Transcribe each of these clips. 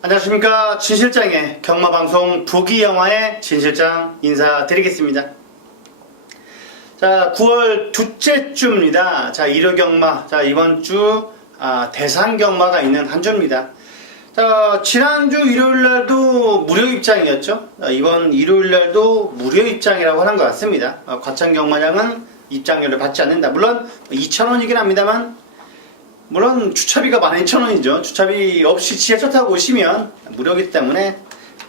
안녕하십니까. 진실장의 경마방송 부기영화의 진실장 인사드리겠습니다. 자, 9월 둘째 주입니다. 자, 일요경마. 자, 이번 주 대상경마가 있는 한 주입니다. 자, 지난주 일요일날도 무료 입장이었죠. 이번 일요일날도 무료 입장이라고 하는 것 같습니다. 과천경마장은 입장료를 받지 않는다. 물론 2,000원이긴 합니다만, 물론 주차비가 12,000원이죠. 주차비 없이 지하철 타고 오시면 무료이기 때문에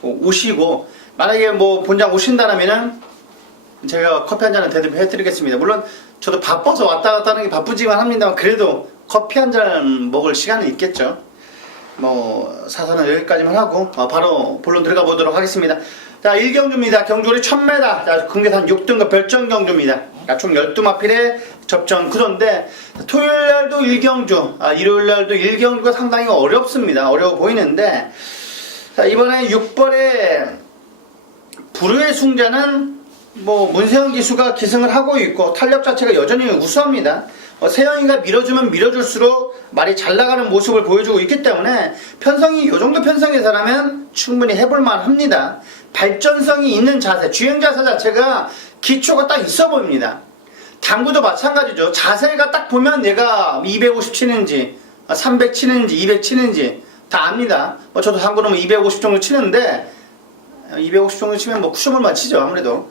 오시고, 만약에 뭐 본장 오신다라면은 제가 커피 한 잔을 대접해 드리겠습니다. 물론 저도 바빠서 왔다 갔다 하는 게 바쁘지만 합니다만, 그래도 커피 한 잔 먹을 시간은 있겠죠. 뭐 사선은 여기까지만 하고 바로 본론 들어가 보도록 하겠습니다. 자, 1경주입니다. 경주거리 1000m. 자, 금계산 6등급 별정 경주입니다. 총 12마필에 접전 구도인데, 토요일날도 1경주, 일요일날도 1경주가 상당히 어렵습니다. 어려워 보이는데, 자, 이번에 6번에 불후의 숭자는 뭐 문세영 기수가 기승을 하고 있고 탄력 자체가 여전히 우수합니다. 세영이가 밀어주면 밀어줄수록 말이 잘 나가는 모습을 보여주고 있기 때문에 편성이 이 정도 편성에서라면 충분히 해볼만 합니다. 발전성이 있는 자세, 주행 자세 자체가 기초가 딱 있어 보입니다. 당구도 마찬가지죠. 자세가 딱 보면 얘가 250 치는지 300 치는지 200 치는지 다 압니다. 저도 당구는 250 정도 치는데 250 정도 치면 뭐 쿠션을 맞히죠. 아무래도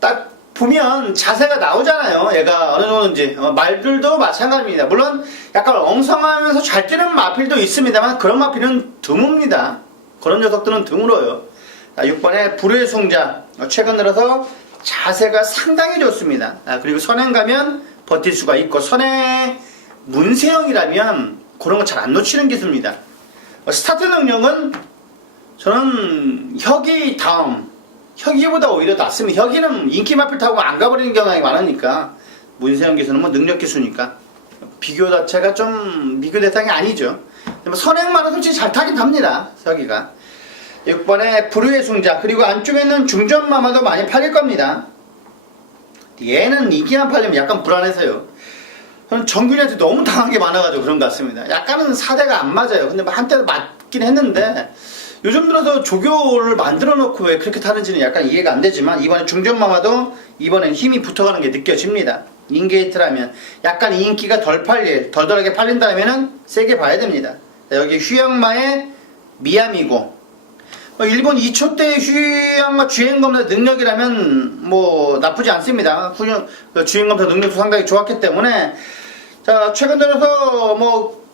딱 보면 자세가 나오잖아요. 얘가 어느 정도인지. 말들도 마찬가지입니다. 물론 약간 엉성하면서 잘 뛰는 마필도 있습니다만 그런 마필은 드뭅니다. 그런 녀석들은 드물어요. 6번에 불후의 숭자, 최근 들어서 자세가 상당히 좋습니다. 그리고 선행 가면 버틸 수가 있고, 선행 문세영이라면 그런 거 잘 안 놓치는 기수입니다. 스타트 능력은 저는 혁이 다음, 혁이보다 오히려 낫습니다. 혁이는 인기 마필 타고 안 가버리는 경향이 많으니까, 문세영 기수는 뭐 능력 기수니까 비교 자체가 좀 비교 대상이 아니죠. 선행만은 솔직히 잘 타긴 합니다. 혁이가. 6번에 불후의 숭자, 그리고 안쪽에 있는 중전마마도 많이 팔릴 겁니다. 얘는 인기만 팔리면 약간 불안해서요. 저는 정균이한테 너무 당한 게 많아가지고 그런 것 같습니다. 약간은 사대가 안 맞아요. 근데 한때도 맞긴 했는데, 요즘 들어서 조교를 만들어 놓고 왜 그렇게 타는지는 약간 이해가 안 되지만, 이번에 중전마마도 이번엔 힘이 붙어가는 게 느껴집니다. 인게이트라면 약간 인기가 덜덜하게 팔린다면은 세게 봐야 됩니다. 여기 휴양마의 미야미고, 일본 2초 대 휴양마 주행검사 능력이라면 뭐 나쁘지 않습니다. 주행검사 능력도 상당히 좋았기 때문에, 자, 최근 들어서 뭐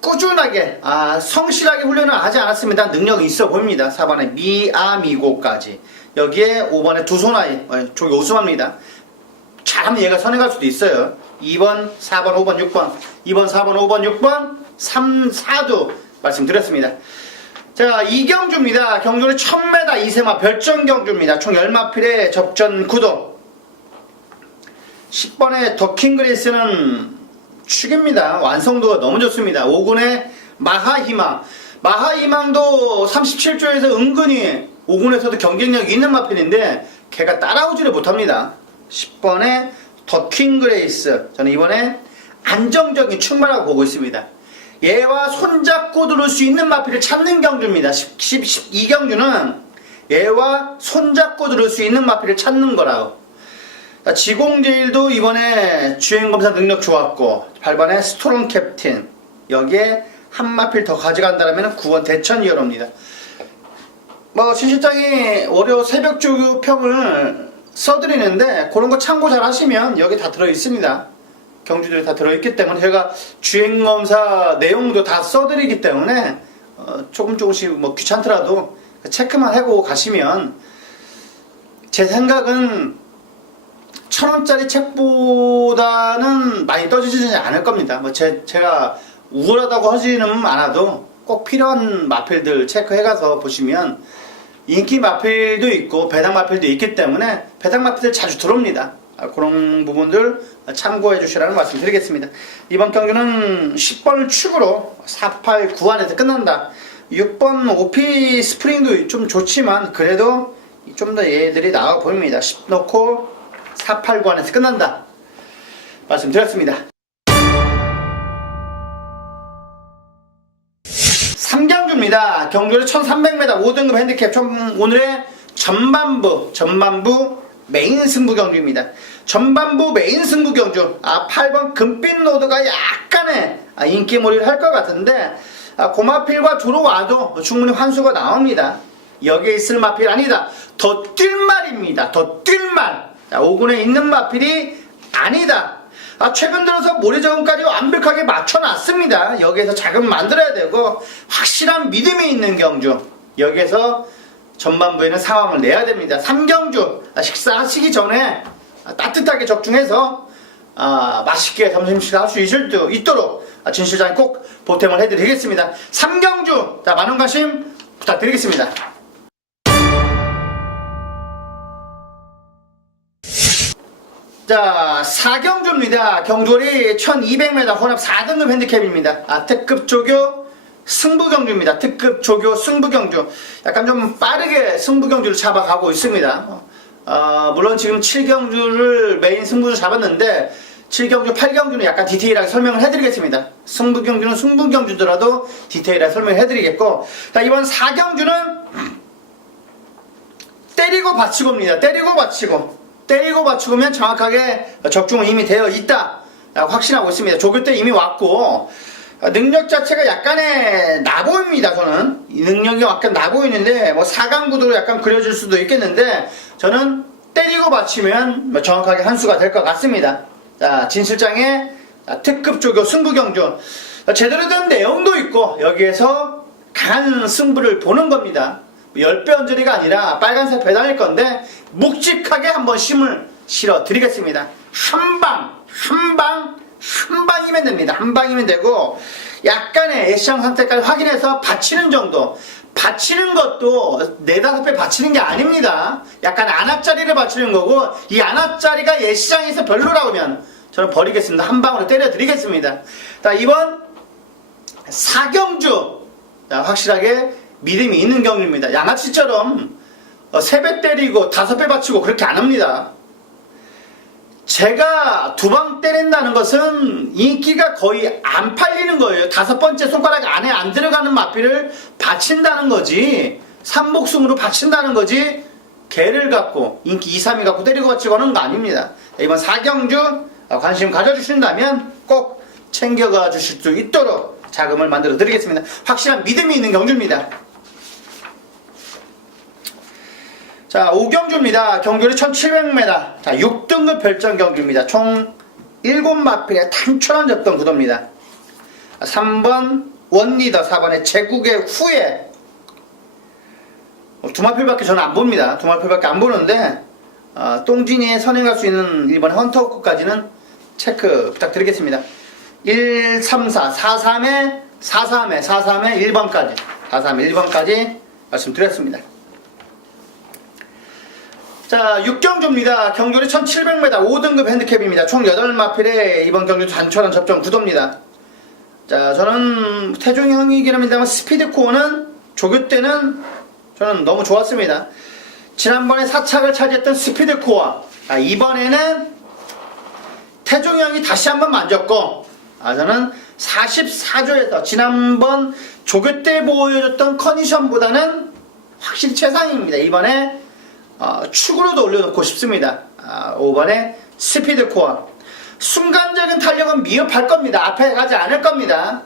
꾸준하게 성실하게 훈련을 하지 않았습니다. 능력이 있어 보입니다. 4번에 미아미고까지, 여기에 5번에 두손아이, 저기 우수합니다. 잘하면 얘가 선행할 수도 있어요. 2번, 4번, 5번, 6번, 2번, 4번, 5번, 6번, 3, 4도 말씀드렸습니다. 자, 2경주입니다. 경주는 1000m 2세마 별정 경주입니다. 총 10마필에 접전 구도. 10번에 더킹그레이스는 축입니다. 완성도가 너무 좋습니다. 5군의 마하희망. 마하희망도 37조에서 은근히 5군에서도 경쟁력이 있는 마필인데 걔가 따라오지를 못합니다. 10번에 더킹그레이스. 저는 이번에 안정적인 출마라고 보고 있습니다. 얘와 손잡고 들을 수 있는 마필을 찾는 경주입니다. 12경주는 얘와 손잡고 들을 수 있는 마필을 찾는 거라고. 지공제일도 이번에 주행검사 능력 좋았고, 8번에 스토론 캡틴, 여기에 한 마필 더 가져간다면 9번 대천 히어로입니다. 신실장이 월요 새벽주 평을 써드리는데 그런 거 참고 잘 하시면 여기 다 들어있습니다. 경주들이 다 들어있기 때문에 제가 주행검사 내용도 다 써드리기 때문에 조금씩 뭐 귀찮더라도 체크만 하고 가시면, 제 생각은 1000원짜리 책보다는 많이 떠지지 않을 겁니다. 제가 우월하다고 하지는 않아도 꼭 필요한 마필들 체크해가서 보시면 인기 마필도 있고 배당 마필도 있기 때문에 배당 마필들 자주 들어옵니다. 그런 부분들 참고해 주시라는 말씀 드리겠습니다. 이번 경기는 10번을 축으로 4, 8, 9 안에서 끝난다. 6번 OP 스프링도 좀 좋지만 그래도 좀 더 얘들이 나아 보입니다. 10 넣고 4, 8, 9 안에서 끝난다 말씀드렸습니다. 3경주 4경주입니다. 경주는 1300m 5등급 핸디캡. 오늘의 전반부 메인 승부 경주입니다. 전반부 메인 승부 경주. 8번 금빛 로드가 약간의 인기몰이를 할 것 같은데, 고마필과 들어와도 충분히 환수가 나옵니다. 여기에 있을 마필 아니다. 더 뛸 말입니다. 더 뛸 말. 5군에 있는 마필이 아니다. 최근 들어서 모래저금까지 완벽하게 맞춰놨습니다. 여기에서 자금 만들어야 되고 확실한 믿음이 있는 경주. 여기에서 전반부에는 상황을 내야 됩니다. 3경주 식사하시기 전에 따뜻하게 적중해서 맛있게 점심식사 할 수 있도록 진 실장이 꼭 보탬을 해드리겠습니다. 3경주 많은 관심 부탁드리겠습니다. 자, 4경주입니다. 경주월이 1200m 혼합 4등급 핸디캡입니다. 특급 조교 승부 경주입니다. 특급 조교 승부 경주. 약간 좀 빠르게 승부 경주를 잡아가고 있습니다. 물론 지금 7경주를 메인 승부로 잡았는데 7경주, 8경주는 약간 디테일하게 설명을 해드리겠습니다. 승부 경주는 승부 경주더라도 디테일하게 설명을 해드리겠고, 자, 이번 4경주는 때리고 받치고입니다. 때리고 받치고면 정확하게 적중은 이미 되어 있다 확신하고 있습니다. 조교 때 이미 왔고, 능력 자체가 약간의 나보입니다. 저는 이 능력이 약간 나보이는데 4강 구도로 약간 그려질 수도 있겠는데, 저는 때리고 받치면 정확하게 한 수가 될 것 같습니다. 자, 진 실장의 특급 조교 승부 경주, 제대로 된 내용도 있고 여기에서 강한 승부를 보는 겁니다. 10배 언저리가 아니라 빨간색 배당일 건데 묵직하게 한번 힘을 실어 드리겠습니다. 한 방이면 됩니다. 한 방이면 되고, 약간의 애시장 상태까지 확인해서 받치는 정도. 받치는 것도 4-5배 받치는 게 아닙니다. 약간 안압자리를 받치는 거고, 이 안압자리가 예시장에서 별로라면 저는 버리겠습니다. 한 방으로 때려 드리겠습니다. 자, 이번 4경주 확실하게 믿음이 있는 경주입니다. 양아치처럼 3배 때리고 5배 받치고 그렇게 안 합니다. 제가 2방 때린다는 것은 인기가 거의 안 팔리는 거예요. 5번째 손가락 안에 안 들어가는 마필을 받친다는 거지, 삼복승으로 받친다는 거지, 개를 갖고 인기 2, 3위 갖고 때리고 받치고 하는 거 아닙니다. 이번 4경주 관심 가져주신다면 꼭 챙겨가 주실 수 있도록 자금을 만들어 드리겠습니다. 확실한 믿음이 있는 경주입니다. 자, 5경주입니다. 경주는 1700m. 자, 6등급 별정 경주입니다. 총 7마필의 탄천한 접던 구도입니다. 3번 원리더, 4번의 제국의 후예. 2마필밖에 저는 안 봅니다. 2마필밖에 안 보는데, 똥진이에 선행할 수 있는 이번 헌터호크까지는 체크 부탁드리겠습니다. 1, 3, 4, 4, 3에 1번까지 1번까지 말씀드렸습니다. 자, 6경주입니다. 경주는 1700m 5등급 핸디캡입니다. 총 8마필의 이번 경주 단촐한 접전 구도입니다. 자, 저는 태종이 형이긴 합니다만 스피드코어는 조교 때는 저는 너무 좋았습니다. 지난번에 4착을 차지했던 스피드코어, 이번에는 태종이 형이 다시 한번 만졌고, 저는 44조에서 지난번 조교 때 보여줬던 컨디션보다는 확실히 최상입니다. 이번에 축으로도 올려놓고 싶습니다. 5번에 스피드코어. 순간적인 탄력은 미흡할 겁니다. 앞에 가지 않을 겁니다.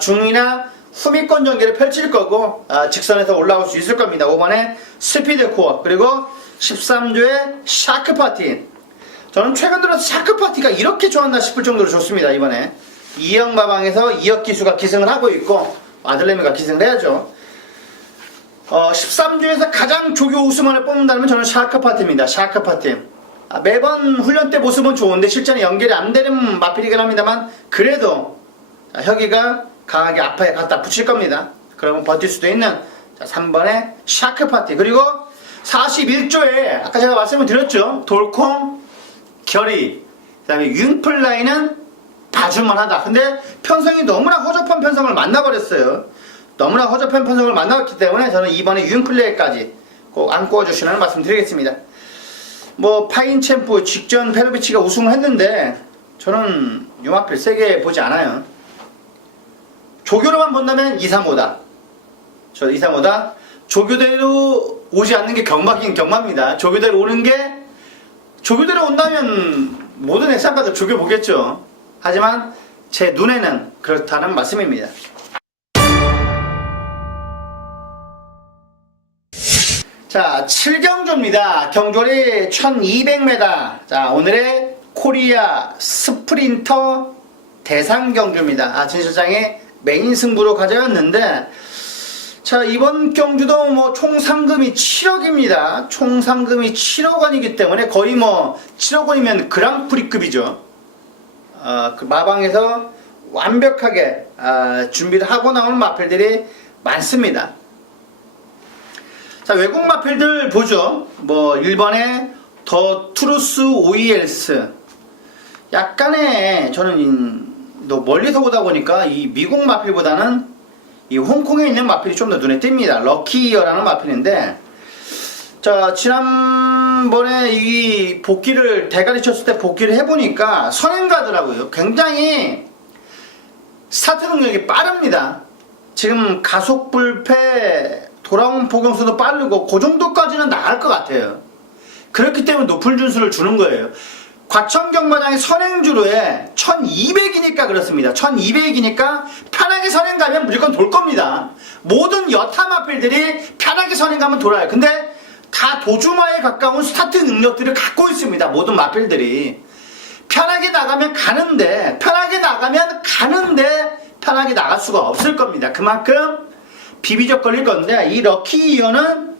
중이나 후미권 전개를 펼칠 거고, 직선에서 올라올 수 있을 겁니다. 5번에 스피드코어. 그리고 13조의 샤크파티. 저는 최근 들어서 샤크파티가 이렇게 좋았나 싶을 정도로 좋습니다. 이번에 2역 마방에서 2역 기수가 기승을 하고 있고, 아들레미가 기승을 해야죠. 13조에서 가장 조교 우승만을 뽑는다면 저는 샤크파티입니다. 샤크파티. 매번 훈련 때 모습은 좋은데 실전에 연결이 안 되는 마필이긴 합니다만, 그래도 혁이가 강하게 앞에 갖다 붙일 겁니다. 그러면 버틸 수도 있는 3번의 샤크파티. 그리고 41조에 아까 제가 말씀을 드렸죠. 돌콩, 결의, 그 다음에 윙플라이는 봐줄만 하다. 근데 편성이 너무나 허접한 편성을 만나버렸어요. 너무나 허접한 편성을 만나왔기 때문에 저는 이번에 윙플레이까지 꼭 안 꽂아주시라는 말씀 드리겠습니다. 파인챔프 직전 페로비치가 우승을 했는데 저는 유마필 세게 보지 않아요. 조교로만 본다면 2, 3, 5다. 저 이상보다 조교대로 오지 않는 게 경마긴 경마입니다. 조교대로 오는 게 조교대로 온다면 모든 해상가들 조교 보겠죠. 하지만 제 눈에는 그렇다는 말씀입니다. 자, 7경주입니다. 경주거리 1200m. 자, 오늘의 코리아 스프린터 대상경주입니다. 진실장의 메인 승부로 가져갔는데, 자, 이번 경주도 뭐 총 상금이 7억입니다. 총 상금이 7억 원이기 때문에 거의 뭐 7억 원이면 그랑프리급이죠. 그 마방에서 완벽하게 준비를 하고 나오는 마필들이 많습니다. 자, 외국 마필들 보죠. 뭐 1번에 더 트루스 OELS. 약간의 저는 멀리서 보다 보니까 이 미국 마필보다는 이 홍콩에 있는 마필이 좀 더 눈에 띕니다. 럭키이어라는 마필인데, 자, 지난번에 이 복귀를 대가리 쳤을 때 복귀를 해보니까 선행가더라고요. 굉장히 스타트 능력이 빠릅니다. 지금 가속 불패 돌아온 포경수도 빠르고 그 정도까지는 나갈 것 같아요. 그렇기 때문에 높은 준수를 주는 거예요. 과천경마장의 선행주로에 1200이니까 그렇습니다. 1200이니까 편하게 선행 가면 무조건 돌 겁니다. 모든 여타 마필들이 편하게 선행 가면 돌아요. 근데 다 도주마에 가까운 스타트 능력들을 갖고 있습니다. 모든 마필들이. 편하게 나가면 가는데, 편하게 나갈 수가 없을 겁니다. 그만큼 비비적 걸릴 건데, 이 럭키이어는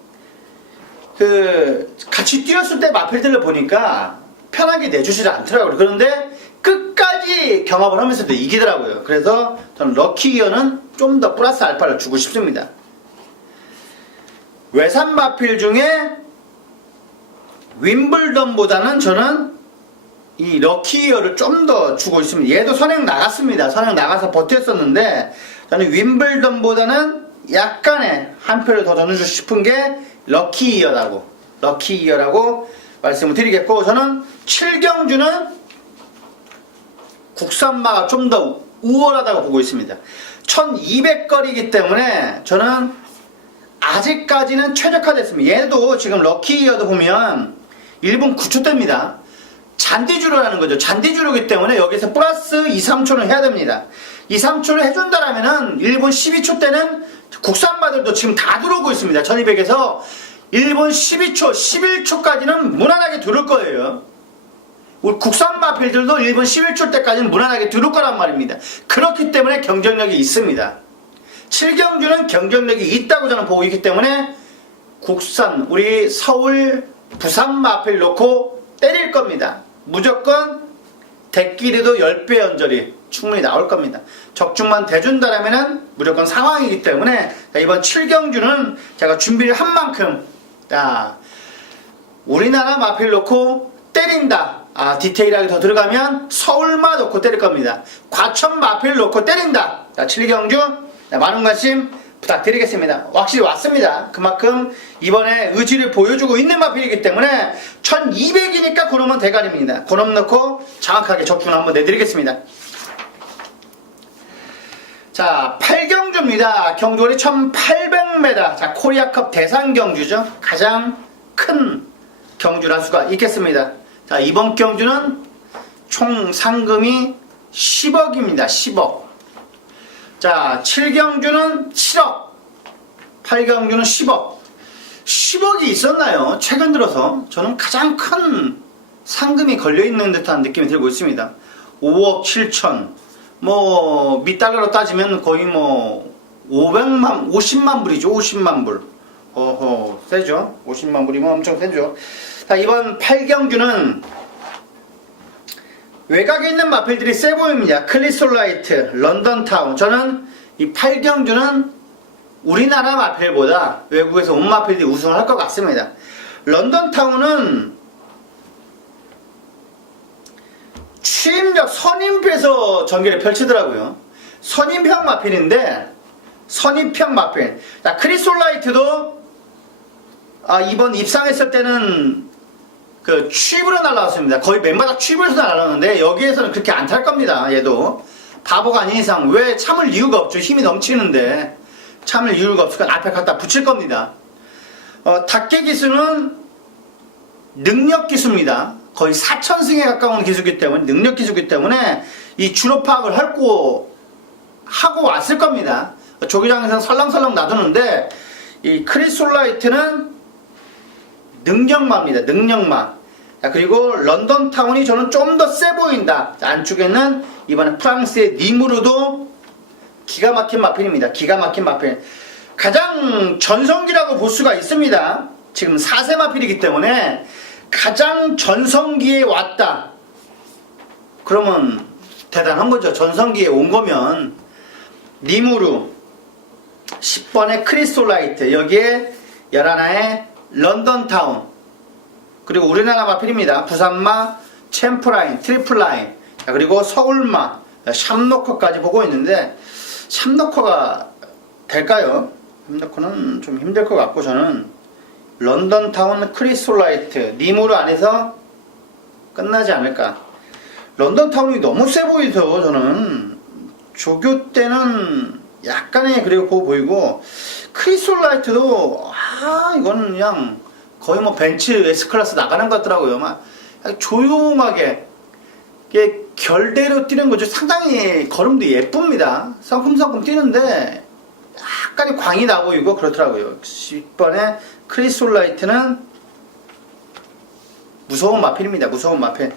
같이 뛰었을 때 마필들을 보니까 편하게 내주지 않더라고요. 그런데 끝까지 경합을 하면서도 이기더라고요. 그래서 저는 럭키이어는 좀 더 플러스 알파를 주고 싶습니다. 외산 마필 중에 윈블던보다는 저는 이 럭키이어를 좀 더 주고 있습니다. 얘도 선행 나갔습니다. 선행 나가서 버텼었는데 저는 윈블던보다는 약간의 한 표를 더 던져주고 싶은 게 럭키이어라고 말씀을 드리겠고, 저는 7경주는 국산마가 좀 더 우월하다고 보고 있습니다. 1200거리이기 때문에 저는 아직까지는 최적화됐습니다. 얘도 지금 럭키이어도 보면 1분 9초대입니다. 잔디주로라는 거죠. 잔디주로이기 때문에 여기서 플러스 2, 3초는 해야 됩니다. 2, 3초를 해준다라면은 1분 12초 때는 국산마들도 지금 다 들어오고 있습니다. 1200에서 1분 12초, 11초까지는 무난하게 들을 거예요. 우리 국산 마필들도 1분 11초 때까지는 무난하게 들을 거란 말입니다. 그렇기 때문에 경쟁력이 있습니다. 7경주는 경쟁력이 있다고 저는 보고 있기 때문에 국산, 우리 서울, 부산 마필 놓고 때릴 겁니다. 무조건 대끼리도 10배 연절이 충분히 나올 겁니다. 적중만 대준다라면은 무조건 상황이기 때문에 이번 7경주는 제가 준비를 한 만큼, 우리나라 마필 놓고 때린다. 디테일하게 더 들어가면 서울마 놓고 때릴 겁니다. 과천 마필 놓고 때린다. 7경주 많은 관심 부탁드리겠습니다. 확실히 왔습니다. 그만큼 이번에 의지를 보여주고 있는 마필이기 때문에 1200이니까 그놈은 대가리입니다. 그놈 넣고 정확하게 적중 한번 내드리겠습니다. 자, 8경주입니다. 경주거리 1800m. 자, 코리아컵 대상 경주죠. 가장 큰 경주를 할 수가 있겠습니다. 자, 이번 경주는 총 상금이 10억입니다. 10억. 자, 7경주는 7억. 8경주는 10억. 10억이 있었나요? 최근 들어서 저는 가장 큰 상금이 걸려있는 듯한 느낌이 들고 있습니다. 5억 7천. 뭐 미달러로 따지면 거의 뭐 50만 불이죠. 50만 불. 세죠. 50만 불이면 엄청 세죠. 자, 이번 8경주는 외곽에 있는 마필들이 세 보입니다. 클리솔라이트, 런던타운. 저는 이 8경주는 우리나라 마필보다 외국에서 온 마필들이 우승을 할 것 같습니다. 런던타운은 취임력 선임표에서 전개를 펼치더라고요. 선임평 마필인데, 선임평 마필. 자, 크리솔라이트도 이번 입상했을 때는 취입으로 날라왔습니다. 거의 맨바닥 취입에서 날라왔는데 여기에서는 그렇게 안 탈 겁니다. 얘도 바보가 아닌 이상 왜 참을 이유가 없죠. 힘이 넘치는데. 참을 이유가 없으니까 앞에 갖다 붙일 겁니다. 닭개 기수는 능력 기수입니다. 거의 4,000승에 가까운 기수기 때문에, 능력 기수기 때문에 이 주로 파악을 하고 왔을 겁니다. 조기장에서 설렁설렁 놔두는데 이 크리솔라이트는 능력마입니다. 능력마. 자, 그리고 런던 타운이 저는 좀 더 세 보인다. 자, 안쪽에는 이번에 프랑스의 니무르도 기가 막힌 마필입니다. 기가 막힌 마필. 가장 전성기라고 볼 수가 있습니다. 지금 4세 마필이기 때문에 가장 전성기에 왔다. 그러면 대단한 거죠. 전성기에 온 거면. 니무르 10번의 크리솔라이트, 여기에 11의 런던타운, 그리고 우리나라 마필입니다. 부산마, 챔프라인, 트리플라인, 그리고 서울마, 샵노커까지 보고 있는데 샵노커가 될까요? 샵노커는 좀 힘들 것 같고, 저는 런던타운, 크리솔라이트, 니무르 안에서 끝나지 않을까. 런던타운이 너무 세 보이죠. 저는 조교 때는 약간의 그리고 보이고, 크리솔라이트도 이거는 그냥 거의 뭐 벤츠 S클래스 나가는 것 같더라고요. 막 조용하게 이게 결대로 뛰는 거죠. 상당히 걸음도 예쁩니다. 성큼성큼 뛰는데 약간의 광이 나 보이고 그렇더라고요. 10번의 크리솔라이트는 무서운 마필입니다. 무서운 마필.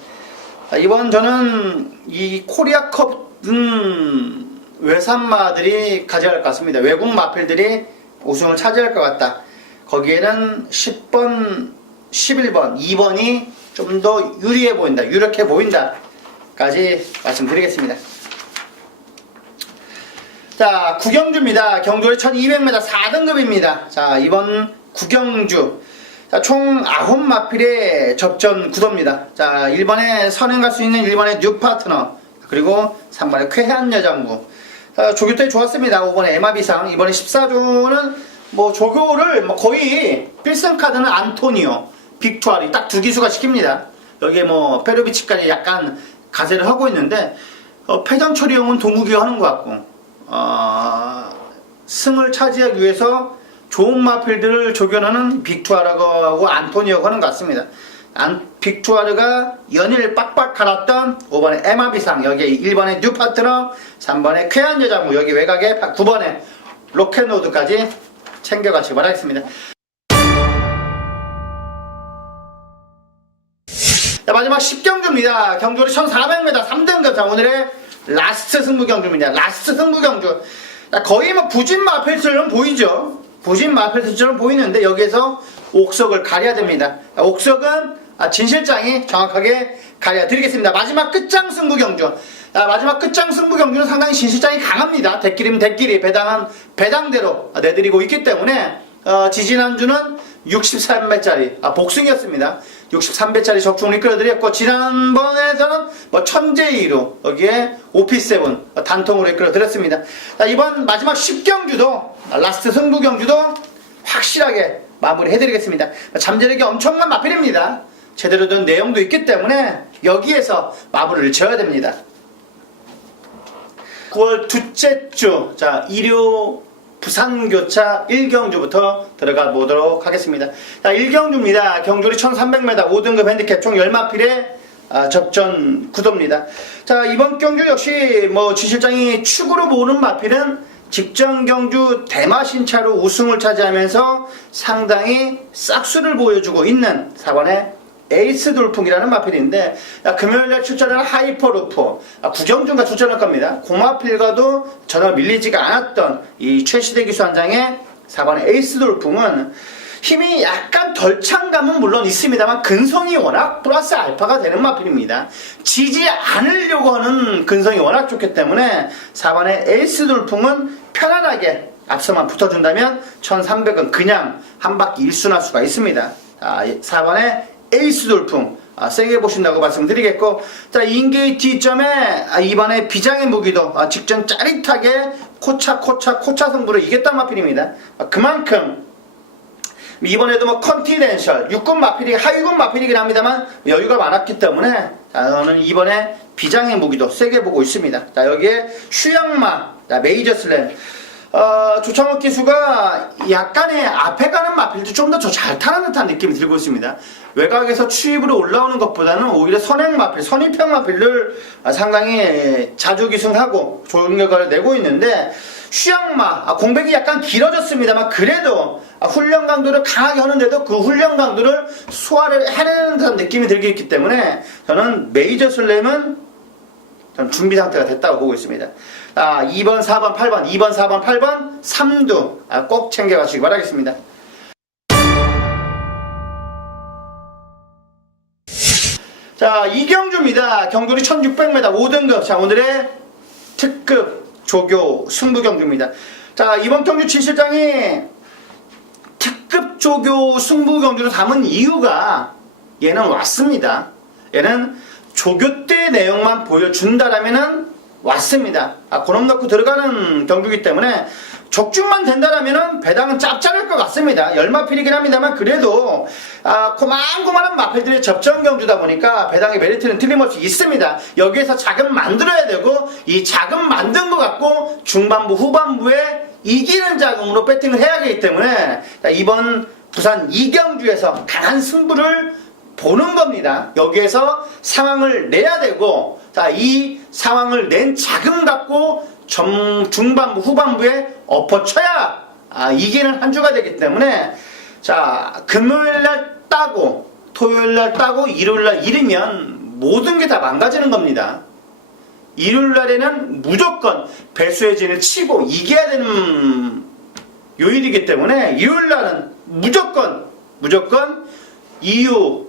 이번 저는 이 코리아컵은 외산마들이 가져갈 것 같습니다. 외국 마필들이 우승을 차지할 것 같다. 거기에는 10번, 11번, 2번이 좀 더 유리해 보인다. 유력해 보인다. 까지 말씀드리겠습니다. 자, 구경주입니다. 경주의 1200m 4등급입니다. 자, 이번 구경주. 자, 총 9마필의 접전 구도입니다. 자, 1번에 선행 갈 수 있는 1번의 뉴파트너, 그리고 3번의 쾌한 여장부. 조교 때 좋았습니다. 5번에 에마비상, 이번에 14조는 뭐 조교를 뭐 거의 필승 카드는 안토니오, 빅투아리 딱 두 기수가 시킵니다. 여기에 뭐 페르비치까지 약간 가세를 하고 있는데, 패전 처리용은 동국이가 하는 것 같고, 승을 차지하기 위해서 좋은 마필들을 조견하는 빅투아르하고 안토니오가 하는 것 같습니다. 빅투아르가 연일 빡빡 갈았던 5번의 에마비상, 여기에 1번의 뉴파트너, 3번의 쾌한 여자무, 여기 외곽에 9번의 로켓노드까지 챙겨가시기 바라겠습니다. 자, 마지막 10경주입니다. 경주는 1400m 3등급. 자, 오늘의 라스트 승부 경주입니다. 라스트 승부 경주. 자, 거의 뭐 부진 마필처럼 보이죠. 부진 마필처럼 보이는데 여기에서 옥석을 가려야 됩니다. 자, 옥석은 진 실장이 정확하게 가려 드리겠습니다. 마지막 끝장 승부 경주. 마지막 끝장 승부 경주는 상당히 진 실장이 강합니다. 대끼리면 대끼리, 배당은 배당대로 내드리고 있기 때문에 지지난주는 63배짜리 복승이었습니다. 63배짜리 적중을 이끌어드렸고, 지난번에서는 뭐 천재이로 여기에 오피7 단통으로 이끌어드렸습니다. 이번 마지막 10경주도 라스트 승부 경주도 확실하게 마무리해드리겠습니다. 잠재력이 엄청난 마필입니다. 제대로 된 내용도 있기 때문에 여기에서 마무리를 지어야 됩니다. 9월 둘째 주, 자, 일요 부산교차 1경주부터 들어가 보도록 하겠습니다. 자, 1경주입니다. 경주리 1300m 5등급 핸디캡 총 10마필의 접전 구도입니다. 자, 이번 경주 역시 뭐 지실장이 축으로 보는 마필은 직전 경주 대마신차로 우승을 차지하면서 상당히 싹수를 보여주고 있는 4번의 에이스 돌풍이라는 마필인데, 금요일날 출전하는 하이퍼루프, 구경주가 출전할 겁니다. 고마필과도 전혀 밀리지가 않았던 이 최시대 기수 한 장의 4번의 에이스 돌풍은 힘이 약간 덜 찬 감은 물론 있습니다만 근성이 워낙 플러스 알파가 되는 마필입니다. 지지 않으려고 하는 근성이 워낙 좋기 때문에 4번의 에이스 돌풍은 편안하게 앞서만 붙어준다면 1300은 그냥 한 바퀴 일순할 수가 있습니다. 4번의 에이스 돌풍 세게 보신다고 말씀드리겠고, 자, 인게이 T점에 이번에 비장의 무기도 직전 짜릿하게 코차 승부를 이겼단 마필입니다. 그만큼 이번에도 뭐 컨티덴셜 6군 마필이 하위군 마필이긴 합니다만 여유가 많았기 때문에 저는 이번에 비장의 무기도 세게 보고 있습니다. 자, 여기에 슈양마, 메이저 슬램, 조창욱 기수가 약간의 앞에 가는 마필도 좀 더 잘 타는 듯한 느낌이 들고 있습니다. 외곽에서 추입으로 올라오는 것보다는 오히려 선행 마필, 선입형 마필을 상당히 자주 기승하고 좋은 결과를 내고 있는데, 슈양마 공백이 약간 길어졌습니다만 그래도 훈련 강도를 강하게 하는데도 그 훈련 강도를 소화를 해내는 듯한 느낌이 들기 때문에 저는 메이저 슬램은 전 준비 상태가 됐다고 보고 있습니다. 2번, 4번, 8번, 2번, 4번, 8번, 3두 꼭 챙겨가시기 바라겠습니다. 자, 이경주입니다. 경돌이 1600m 5등급. 자, 오늘의 특급 조교 승부 경주입니다. 자, 이번 경주 진실장이 특급 조교 승부 경주로 담은 이유가 얘는 왔습니다. 얘는 조교 때 내용만 보여준다라면은 왔습니다. 고놈 넣고 들어가는 경주이기 때문에 적중만 된다라면은 배당은 짭짤할 것 같습니다. 열마필이긴 합니다만 그래도 고만고만한 마필들의 접전 경주다 보니까 배당의 메리트는 틀림없이 있습니다. 여기에서 자금 만들어야 되고 이 자금 만든 것 갖고 중반부 후반부에 이기는 자금으로 배팅을 해야 하기 때문에 이번 부산 이경주에서 강한 승부를 보는 겁니다. 여기에서 상황을 내야 되고, 이 상황을 낸 자금 갖고 중반부 후반부에 엎어쳐야 이기는 한 주가 되기 때문에, 금요일날 따고 토요일날 따고 일요일날 잃으면 모든 게 다 망가지는 겁니다. 일요일날에는 무조건 배수의 진을 치고 이겨야 되는 요일이기 때문에 일요일날은 무조건 이유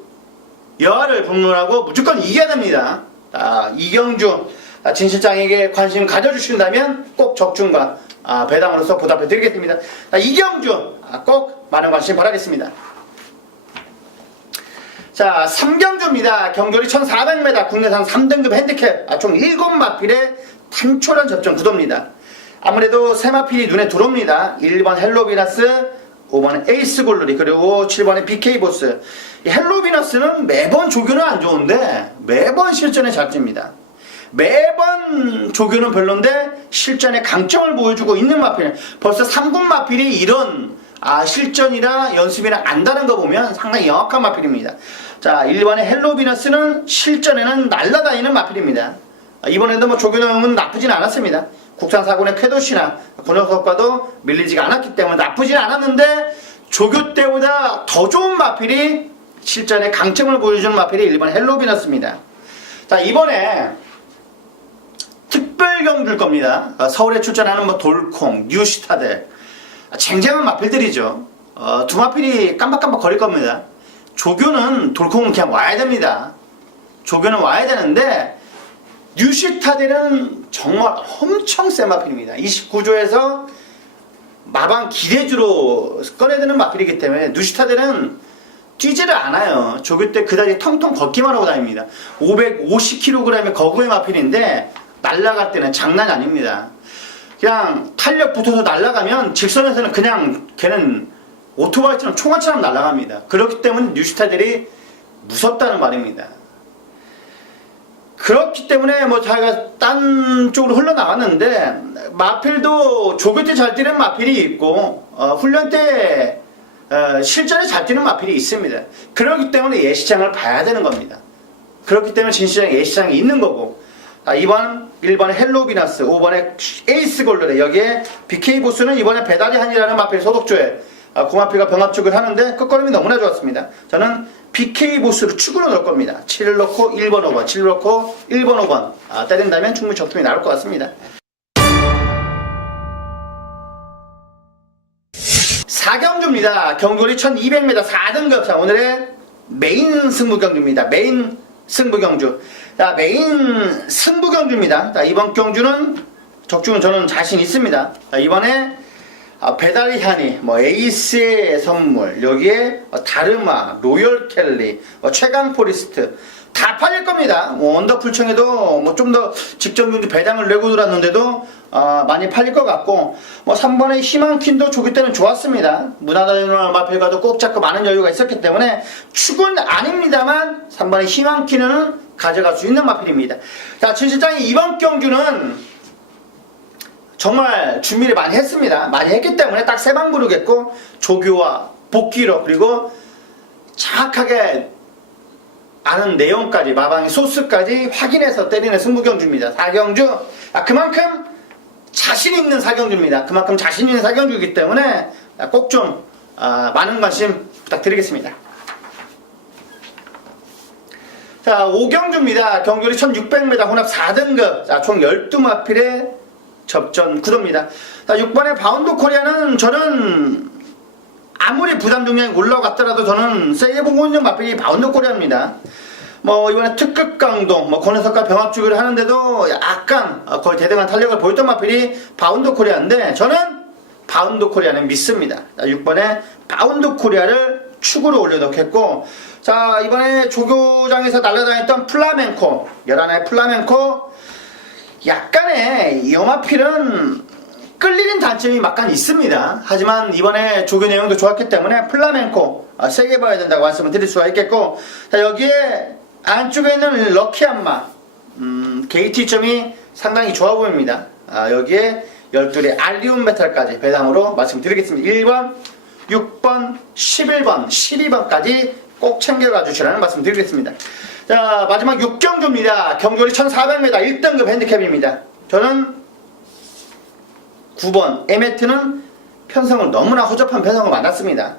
여하를 불문하고 무조건 이겨야 됩니다. 이경주 진실장에게 관심 가져주신다면 꼭 적중과 배당으로서 보답해 드리겠습니다. 이경주 꼭 많은 관심 바라겠습니다. 자, 3경주입니다. 경돌이 1400m 국내산 3등급 핸디캡 총 7마필의 탄초란 접전 구도입니다. 아무래도 세 마필이 눈에 들어옵니다. 1번 헬로비너스, 5번은 에이스 골루리, 그리고 7번에 BK보스. 헬로비너스는 매번 조교는 안 좋은데 매번 실전에 잘 찝니다. 매번 조교는 별론데 실전에 강점을 보여주고 있는 마필. 벌써 3군 마필이 이런 실전이나 연습이나 안다는 거 보면 상당히 영악한 마필입니다. 자, 1번의 헬로비너스는 실전에는 날아다니는 마필입니다. 이번에도 조교 내용은 나쁘진 않았습니다. 국산 4군의 쾌도시나 권혁석과도 밀리지가 않았기 때문에 나쁘진 않았는데 조교 때보다 더 좋은 마필이 실전에 강점을 보여주는 마필이 1번 헬로비너스입니다. 자, 이번에 특별 경주일 겁니다. 서울에 출전하는 돌콩, 뉴시타들 쟁쟁한 마필들이죠. 두 마필이 깜박깜박 거릴 겁니다. 조교는 돌콩은 그냥 와야 됩니다. 조교는 와야 되는데 뉴시타델은 정말 엄청 센 마필입니다. 29조에서 마방 기대주로 꺼내드는 마필이기 때문에 뉴시타델은 뛰지를 않아요. 조교 때 그다지 텅텅 걷기만 하고 다닙니다. 550kg의 거구의 마필인데 날아갈 때는 장난이 아닙니다. 그냥 탄력 붙어서 날아가면 직선에서는 그냥 걔는 오토바이처럼 총알처럼 날아갑니다. 그렇기 때문에 뉴시타델이 무섭다는 말입니다. 그렇기 때문에 자기가 딴 쪽으로 흘러나갔는데 마필도 조교 때 잘 뛰는 마필이 있고 훈련 때 실전에 잘 뛰는 마필이 있습니다. 그렇기 때문에 예시장을 봐야 되는 겁니다. 그렇기 때문에 진시장에 예시장이 있는 거고 1번에 헬로비너스, 5번에 에이스 골드레, 여기에 BK보스는 이번에 배달이 한이라는 마필 소독조에 고마필과 병합축을 하는데 끝걸음이 너무나 좋았습니다. 저는 BK보스를 축으로 넣을 겁니다. 7을 넣고 1번 5번, 7을 넣고 1번 5번 때린다면 충분히 적중이 나올 것 같습니다. 4경주입니다. 경돌이 1200m 4등급. 자, 오늘의 메인 승부경주입니다. 메인 승부경주. 자, 메인 승부경주입니다. 자, 이번 경주는 적중은 저는 자신 있습니다. 자, 이번에 배달이 한이, 에이스의 선물, 여기에 다르마, 로열 켈리, 최강 포리스트 다 팔릴 겁니다. 언더풀청에도 좀 더 직전 경주 배당을 내고 들었는데도 많이 팔릴 것 같고 3번의 희망퀸도 조교 때는 좋았습니다. 무난한 마필과도 꼭 잡고 많은 여유가 있었기 때문에 축은 아닙니다만 3번의 희망퀸은 가져갈 수 있는 마필입니다. 자, 진실장이 이번 경주는 정말 준비를 많이 했습니다. 많이 했기 때문에 딱 세 방 부르겠고 조교와 복귀로 그리고 정확하게 아는 내용까지 마방의 소스까지 확인해서 때리는 승부경주입니다. 사경주 그만큼 자신 있는 사경주입니다. 그만큼 자신 있는 사경주이기 때문에 꼭 좀 많은 관심 부탁드리겠습니다. 자, 5경주입니다. 경주리 1600m 혼합 4등급. 자, 총 12마필의 접전 구도입니다. 자, 6번의 바운드 코리아는 저는 아무리 부담 중량이 올라갔더라도 저는 세게 보고 있는 마필이 바운드 코리아입니다. 뭐 이번에 특급 강동, 권혜석과 병합주기를 하는데도 약간 거의 대등한 탄력을 보였던 마필이 바운드 코리아인데 저는 바운드 코리아는 믿습니다. 자, 6번에 바운드 코리아를 축으로 올려놓겠고, 자, 이번에 조교장에서 날아다녔던 플라멘코 11의 플라멘코 약간의 염화필은 끌리는 단점이 약간 있습니다. 하지만 이번에 조교 내용도 좋았기 때문에 플라멘코 세게 봐야 된다고 말씀을 드릴 수가 있겠고, 자, 여기에 안쪽에 있는 럭키한마 게이트점이 상당히 좋아 보입니다. 여기에 12의 알리움 메탈까지 배당으로 말씀드리겠습니다. 1번, 6번, 11번, 12번까지 꼭 챙겨가 주시라는 말씀 드리겠습니다. 자, 마지막 6경주입니다. 경주리 1400m 1등급 핸디캡입니다. 저는 9번 에메트는 편성을 너무나 허접한 편성을 만났습니다.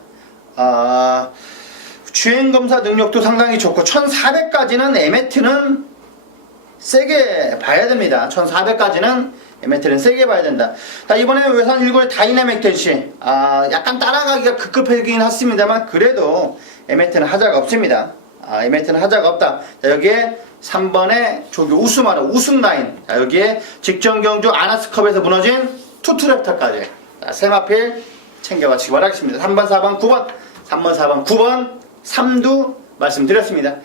주행검사 능력도 상당히 좋고 1400까지는 에메트는 세게 봐야 됩니다. 1400까지는 에메트는 세게 봐야 된다. 자, 이번에 외산 1군의 다이내믹 댄시 약간 따라가기가 급급하긴 했습니다만 그래도 에메트는 하자가 없습니다. 에메트는 하자가 없다. 자, 여기에 3번의 조교 우승하는 우승라인, 자, 여기에 직전경주 아나스컵에서 무너진 투투랩터까지 세마필 챙겨가시기 바라겠습니다. 3번, 4번, 9번 3번, 4번, 9번 3두 말씀드렸습니다.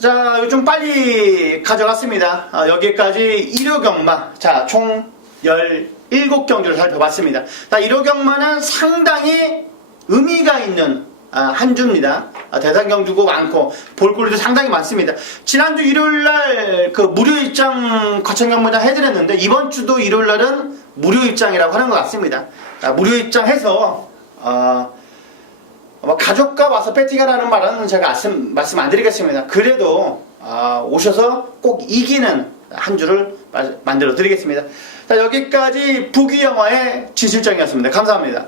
자, 좀 빨리 가져갔습니다. 여기까지 1호 경마, 자, 총 17경주를 살펴봤습니다. 자, 1호 경마는 상당히 의미가 있는 한 주입니다. 대상경주고 많고 볼거리도 상당히 많습니다. 지난주 일요일날 그 무료 입장 과천경마장 해드렸는데 이번 주도 일요일날은 무료 입장이라고 하는 것 같습니다. 무료 입장해서 가족과 와서 배팅하라는 말은 제가 말씀 안 드리겠습니다. 그래도 오셔서 꼭 이기는 한 주를 만들어 드리겠습니다. 자, 여기까지 부귀영화의 진실정이었습니다. 감사합니다.